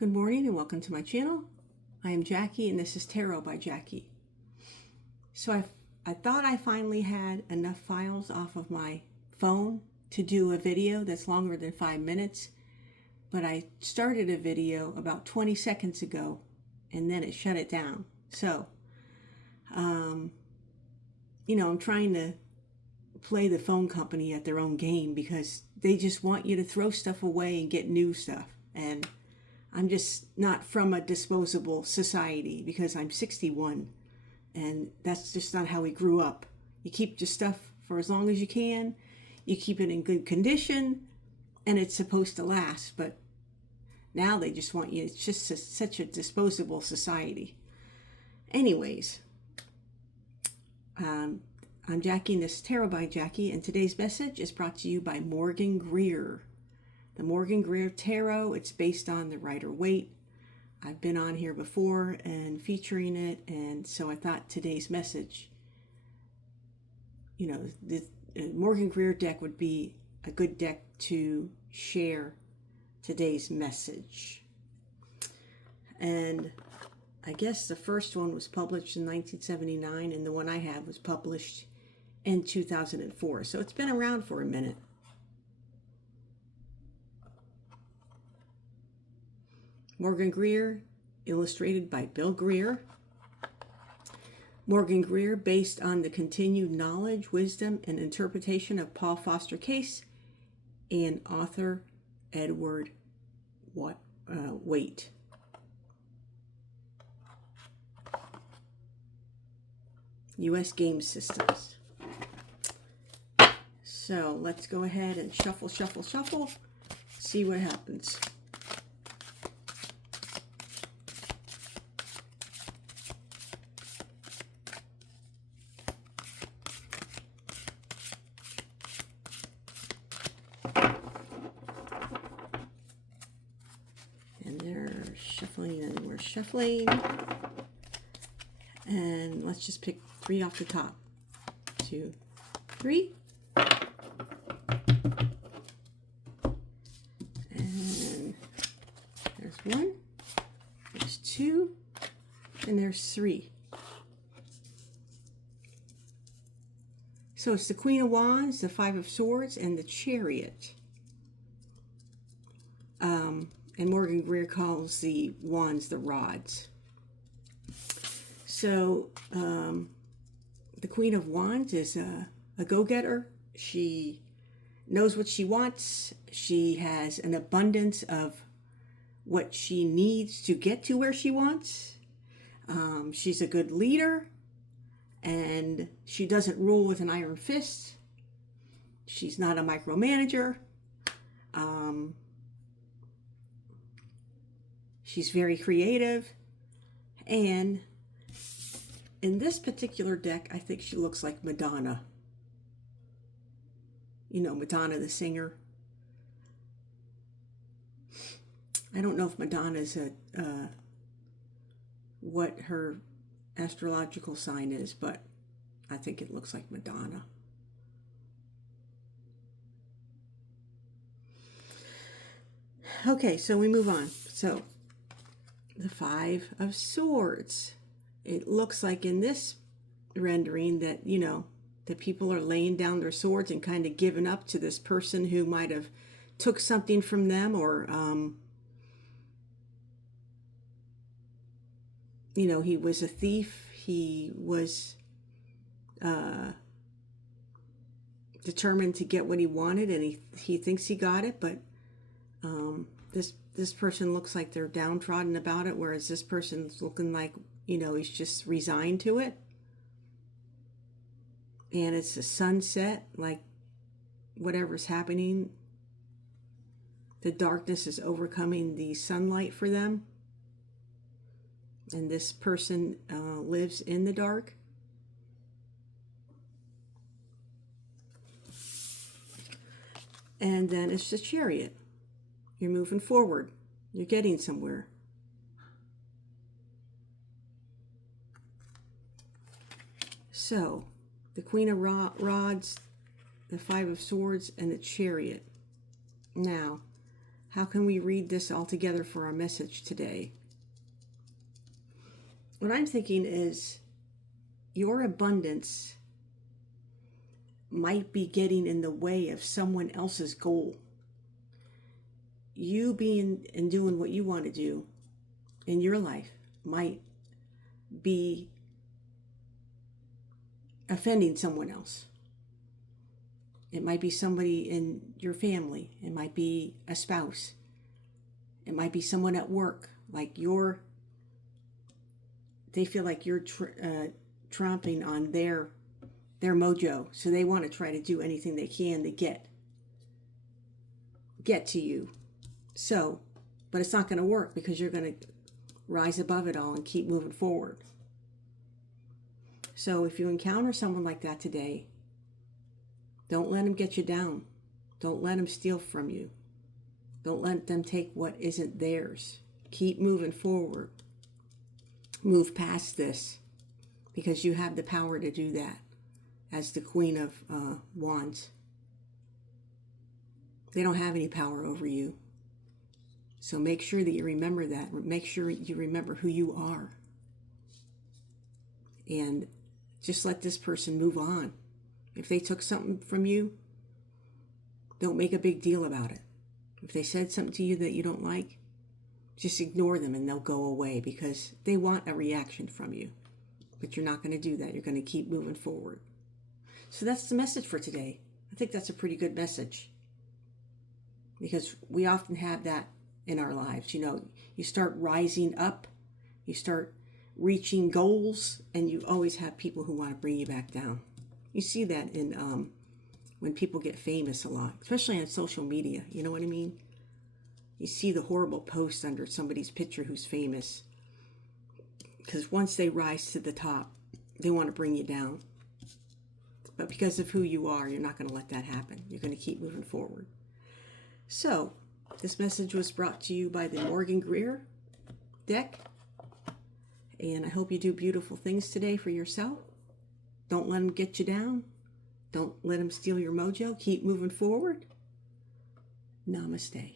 Good morning and welcome to my channel. I am Jackie and this is Tarot by Jackie. So I thought I finally had enough files off of my phone to do a video that's longer than 5 minutes, but I started a video about 20 seconds ago and then it shut it down. So, I'm trying to play the phone company at their own game because they just want you to throw stuff away and get new stuff. And I'm just not from a disposable society because I'm 61 and that's just not how we grew up. You keep your stuff for as long as you can, you keep it in good condition, and it's supposed to last. But now they just want you, it's just such a disposable society. Anyways, I'm Jackie and this is Tarot by Jackie, and today's message is brought to you by Morgan Greer. The Morgan Greer Tarot, it's based on the Rider-Waite. I've been on here before and featuring it, and so I thought today's message, the Morgan Greer deck would be a good deck to share today's message. And I guess the first one was published in 1979, and the one I have was published in 2004. So it's been around for a minute. Morgan Greer, illustrated by Bill Greer. Morgan Greer, based on the continued knowledge, wisdom, and interpretation of Paul Foster Case and author Edward Waite. U.S. Game Systems. So let's go ahead and shuffle, see what happens. And we're shuffling, and let's just pick 3 off the top. 2, 3, and there's 1, there's 2, and there's 3. So it's the Queen of Wands, the 5 of Swords, and the Chariot. And Morgan Greer calls the wands the rods. So the Queen of Wands is a go-getter. She knows what she wants. She has an abundance of what she needs to get to where she wants. She's a good leader, and she doesn't rule with an iron fist. She's not a micromanager. She's very creative, and in this particular deck, I think she looks like Madonna. You know, Madonna the singer. I don't know if Madonna's what her astrological sign is, but I think it looks like Madonna. Okay, so we move on. So the 5 of Swords. It looks like in this rendering that, that people are laying down their swords and kind of giving up to this person who might have took something from them, or, he was a thief. He was determined to get what he wanted, and he thinks he got it, but this person looks like they're downtrodden about it, whereas this person's looking like, he's just resigned to it. And it's a sunset, like whatever's happening, the darkness is overcoming the sunlight for them. And this person lives in the dark. And then it's the Chariot. You're moving forward. You're getting somewhere. So, the Queen of Rods, the 5 of Swords, and the Chariot. Now, How can we read this all together for our message today? What I'm thinking is your abundance might be getting in the way of someone else's goal. You being and doing what you want to do in your life might be offending someone else. It might be somebody in your family. It might be a spouse. It might be someone at work. Like they feel like you're tromping on their mojo. So they want to try to do anything they can to get to you. So, but it's not going to work because you're going to rise above it all and keep moving forward. So if you encounter someone like that today, don't let them get you down. Don't let them steal from you. Don't let them take what isn't theirs. Keep moving forward. Move past this because you have the power to do that as the Queen of Wands. They don't have any power over you. So make sure that you remember that. Make sure you remember who you are. And just let this person move on. If they took something from you, don't make a big deal about it. If they said something to you that you don't like, just ignore them and they'll go away because they want a reaction from you. But you're not going to do that. You're going to keep moving forward. So that's the message for today. I think that's a pretty good message because we often have that in our lives. You know, you start rising up, you start reaching goals, and you always have people who want to bring you back down. You see that in when people get famous a lot, especially on social media. You know what I mean? You see the horrible post under somebody's picture who's famous. Because once they rise to the top, they want to bring you down. But because of who you are, you're not going to let that happen. You're going to keep moving forward. So, this message was brought to you by the Morgan Greer deck. And I hope you do beautiful things today for yourself. Don't let them get you down. Don't let them steal your mojo. Keep moving forward. Namaste.